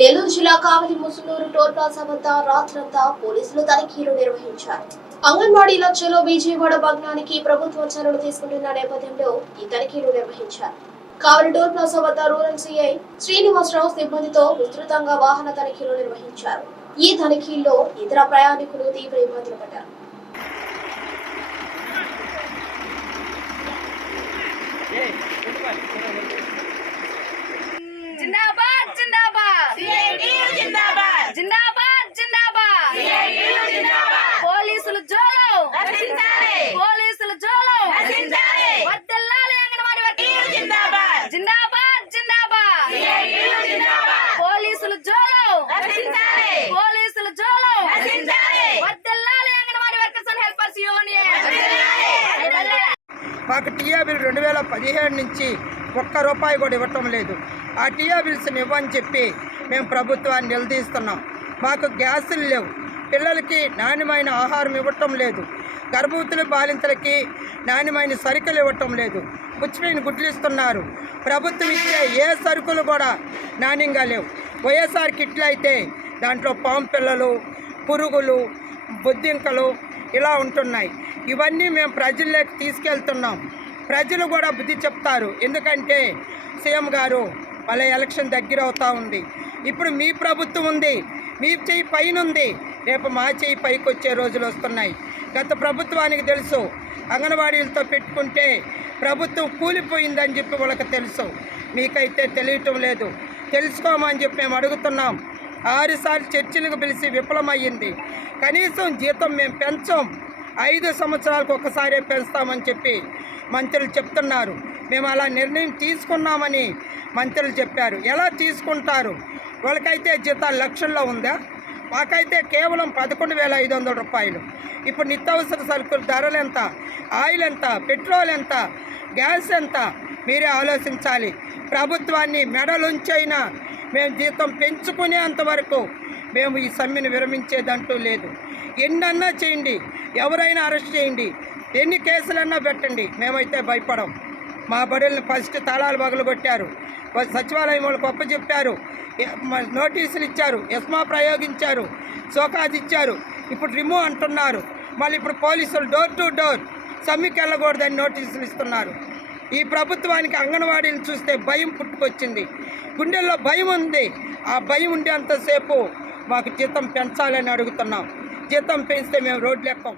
నెల్లూరు జిల్లా కావలి Musunuru toll plaza వద్ద రాత్రంతా పోలీసులు తనిఖీలు నిర్వహించారు. అంగన్వాడీల చెలో విజయవాడ భగ్నానికి ప్రభుత్వం చర్యలు తీసుకుంటున్న నేపథ్యంలో ఈ తనిఖీలు నిర్వహించారు. కావలి టోల్ ప్లాజా వద్ద రూరల్ సిఐ శ్రీనివాసరావు సిబ్బందితో విస్తృతంగా వాహన తనిఖీలు నిర్వహించారు. ఈ తనిఖీల్లో ఇతర ప్రయాణికులు తీవ్ర ఇబ్బందులు పడ్డారు. జిందాబాద్ జిందాబాద్ జిందాబాద్ జిందాబాద్ జిందాబాద్ జిందాబాద్ పోలీసులు జోలో రక్షించాలి. పోలీసులు జోలో. రక్షించాలి. వర్దిల్లాలి అంగన్వాడీ వర్కర్లు. జిందాబాద్. జిందాబాద్ జిందాబాద్. జిందాబాద్. పోలీసులు జోలో. రక్షించాలి. పోలీసులు జోలో. రక్షించాలి. వర్దిల్లాలి anganwadi workers and helpers union. మాకు టీఆ బిల్ రెండు వేల పదిహేడు నుంచి ఒక్క రూపాయి కూడా ఇవ్వటం లేదు. ఆ టీఆ బిల్స్ని ఇవ్వని చెప్పి మేము ప్రభుత్వాన్ని నిలదీస్తున్నాం. మాకు గ్యాసులు లేవు. పిల్లలకి నాణ్యమైన ఆహారం ఇవ్వటం లేదు. గర్భవతులు బాలింతలకి నాణ్యమైన సరుకులు ఇవ్వటం లేదు. పుచ్చిపోయిన గుడ్లు ఇస్తున్నారు ప్రభుత్వం ఇచ్చే ఏ సరుకులు కూడా నాణ్యంగా లేవు. వైఎస్ఆర్ కిట్లు అయితే దాంట్లో పాము పిల్లలు పురుగులు బొద్దింకలు ఇలా ఉంటున్నాయి. ఇవన్నీ మేము ప్రజల్లోకి తీసుకెళ్తున్నాం. ప్రజలు కూడా బుద్ధి చెప్తారు. ఎందుకంటే సీఎం గారు వాళ్ళ ఎలక్షన్ దగ్గర అవుతూ ఉంది. ఇప్పుడు మీ ప్రభుత్వం ఉంది. మీ చేయి పైన ఉంది. రేపు మా చేయి పైకి వచ్చే రోజులు వస్తున్నాయి. గత ప్రభుత్వానికి తెలుసు. అంగన్వాడీలతో పెట్టుకుంటే ప్రభుత్వం కూలిపోయిందని చెప్పి వాళ్ళకి తెలుసు. మీకైతే తెలియటం లేదు. తెలుసుకోమని చెప్పి మేము అడుగుతున్నాం. ఆరుసార్లు చర్చిలకు పిలిచి విఫలమయ్యింది. కనీసం జీతం మేము పెంచం. ఐదు సంవత్సరాలకు ఒకసారే పెంచుతామని చెప్పి మంత్రులు చెప్తున్నారు. మేము అలా నిర్ణయం తీసుకున్నామని మంత్రులు చెప్పారు. ఎలా తీసుకుంటారు? వాళ్ళకైతే జీతాలు లక్షల్లో ఉందా? మాకైతే కేవలం పదకొండు వేల ఐదు వందల రూపాయలు. ఇప్పుడు నిత్యావసర సరుకుల ధరలు ఎంత? ఆయిల్ ఎంత? పెట్రోల్ ఎంత? గ్యాస్ ఎంత? మీరే ఆలోచించాలి. ప్రభుత్వాన్ని మెడలుంచైనా మేము జీతం పెంచుకునేంత వరకు మేము ఈ సమ్మెను విరమించేదంటూ లేదు. ఎన్నన్నా చేయండి. ఎవరైనా అరెస్ట్ చేయండి. ఎన్ని కేసులన్నా పెట్టండి. మేమైతే భయపడం. మా బడుల్ని ఫస్ట్ తాళాలు పగలు కొట్టారు సచివాలయం వాళ్ళకి గొప్ప చెప్పారు నోటీసులు ఇచ్చారు. ఎస్మా ప్రయోగించారు. సోకాజ్ ఇచ్చారు. ఇప్పుడు రిమూవ్ అంటున్నారు. మళ్ళీ ఇప్పుడు పోలీసులు డోర్ టు డోర్ సమ్మెకి వెళ్ళకూడదని నోటీసులు ఇస్తున్నారు. ఈ ప్రభుత్వానికి అంగన్వాడీని చూస్తే భయం పుట్టుకొచ్చింది. గుండెల్లో భయం ఉంది. ఆ భయం ఉండేంతసేపు మాకు జీతం పెంచాలని అడుగుతున్నాం. జీతం పెంచితే మేము రోడ్లు ఎక్కం.